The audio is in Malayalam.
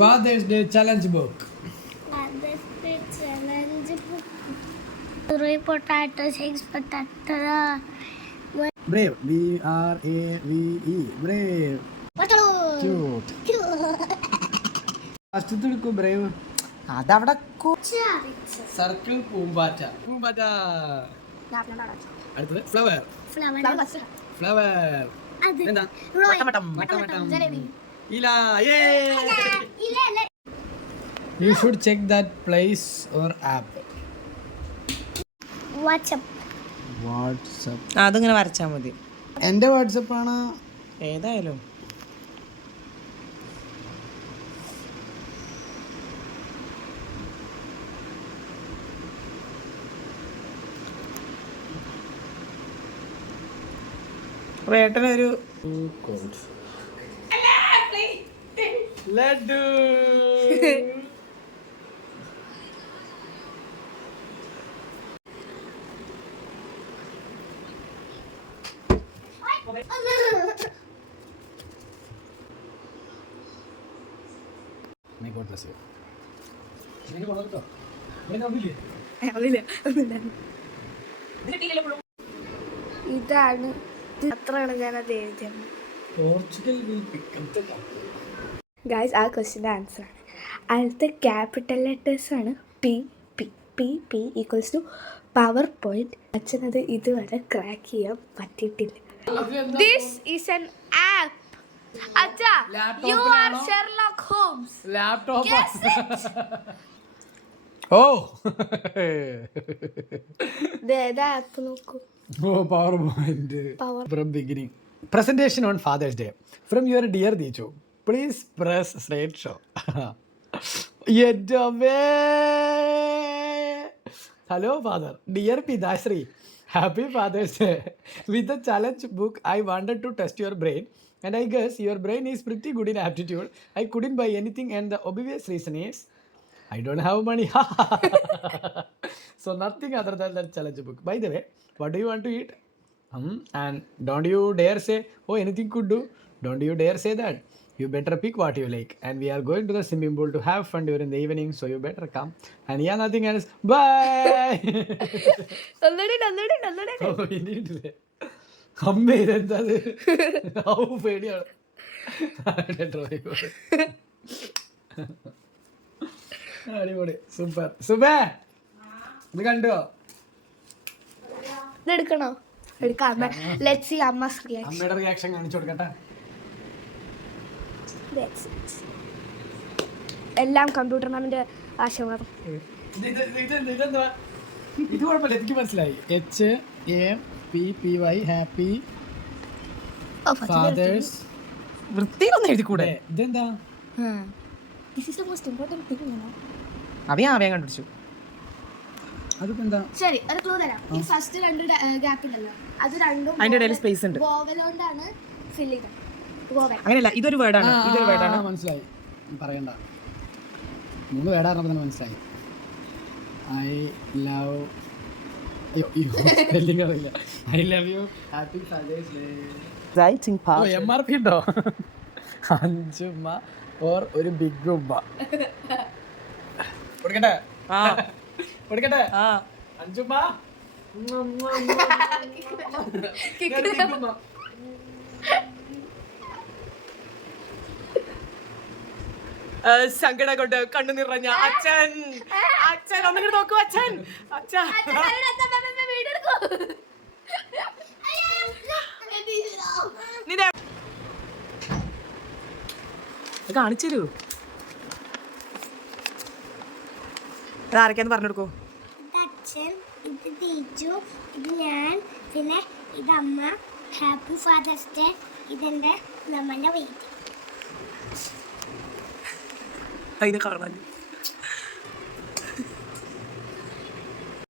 Father's Day challenge book. Father's Day challenge book. 3 potatoes, 6 potatoes. Brave. B-R-A-V-E. Brave. Cute. First എടുക്കൂ brave. അതവിടെ സർക്കിൾ പൂമ്പാറ്റ. പൂമ്പാറ്റ. അടുത്തത് ഫ്ലവർ. ഫ്ലവർ. എന്താ? വട്ടം. ഇല. You should check that place or app. WhatsApp. അതിങ്ങനെ വരച്ചാ മതി. എന്റെ വാട്സപ്പ് ആണ്. ഏതായാലും ഏട്ടനൊരു laddu. May God bless you. ഇതാണ് അത്രയാണ് ഞാനത് എഴുതിയത്. Portugal will pick up the cup. Guys ആ ക്വസ്റ്റിൻ്റെ ആൻസർ ആണ്. അതിലത്തെ ക്യാപിറ്റൽ ലെറ്റേഴ്സ് ആണ് P P P P equals to power point. അച്ഛനത് ഇതുവരെ ക്രാക്ക് ചെയ്യാൻ പറ്റിയിട്ടില്ല. This is an app. അച്ഛാ you are Sherlock Holmes. Laptop. ഓ ഏതാ ആപ്പ് നോക്കൂ. Power point from beginning. Presentation on Father's Day from your dear Dichu. Please press straight show. Yet away. Hello Father, dear Pidashri. Happy Father's Day. With the challenge book, I wanted to test your brain, and I guess your brain is pretty good in aptitude. I couldn't buy anything, and the obvious reason is I don't have money. So nothing other than that challenge book. By the way, what do you want to eat? And don't you dare say, oh, anything could do. Don't you dare say that. You better pick what you like. And we are going to the swimming pool to have fun during the evening, so you better come. And yeah, nothing else. Bye. Oh, we need it. അമ്മ ഇതെന്തത്? പേടിയാണ്. അടിപൊളി. സൂപ്പർ. സുബേ ഇത് കണ്ടോ? ഇതെടുക്കണോ? എടുക്കാം. ലെറ്റ്സ് സീ അമ്മസ് റിയാക്ഷൻ. അമ്മയുടെ റിയാക്ഷൻ കാണിച്ചു കൊടുക്കട്ടെ. എല്ലാം കമ്പ്യൂട്ടറിന്റെ ആശയമാണ്. ഇത് കുഴപ്പമില്ല, എനിക്ക് മനസ്സിലായി. HAPPY happy father's. വൃത്തിയിലൊന്നും എഴുതിക്കൂടെ? ഇതെന്താ? അവയാൻ കണ്ടുപിടിച്ചു. അതിപ്പോ എന്താ? ശരി, ഒരു ക്ലൂ തരാം. ഈ ഫസ്റ്റ് രണ്ട് ഗ്യാപ്പ് ഉണ്ടല്ലോ, അത് രണ്ടും അതിന്റെ ഇടയിൽ സ്പേസ് ഉണ്ട്. വോവലോണ്ടാണ് ഫിൽ ചെയ്തത്. വോവൽ അങ്ങനെയല്ല, ഇതൊരു വേർഡാണ്. ഇതൊരു വേർഡാണ്. മനസ്സിലായി, പറയണ്ട. 3 വേർഡാണെന്നപ്പോൾ തന്നെ മനസ്സിലായി. ഐ ലവ്, സ്പെല്ലിംഗ് അറിയില്ല. I love you, happy father's day. MRP ഉണ്ടോ? 5 ഉമ്മ ഓർ ഒരു ബിഗ് ഉമ്മ. കൊടുക്കട്ടെ? കൊടുക്കട്ടെ? 5 ഉമ്മ. സങ്കടം കൊണ്ട് കണ്ണു നിറഞ്ഞ അച്ഛൻ. അച്ഛൻ ഒന്നിങ്ങോട്ട് നോക്കൂ. അച്ഛൻ കാണിച്ചു. അത് ആരൊക്കെയാന്ന് പറഞ്ഞു കൊടുക്കൂ. അച്ഛൻ, ഇത് ടീച്ചു, ഇത് ഞാൻ, പിന്നെ ഇത് അമ്മ. Happy father's day. ഇതെന്റെ നമ്മളുടെ വീട്ടിൽ അതിനെ കാണാൻ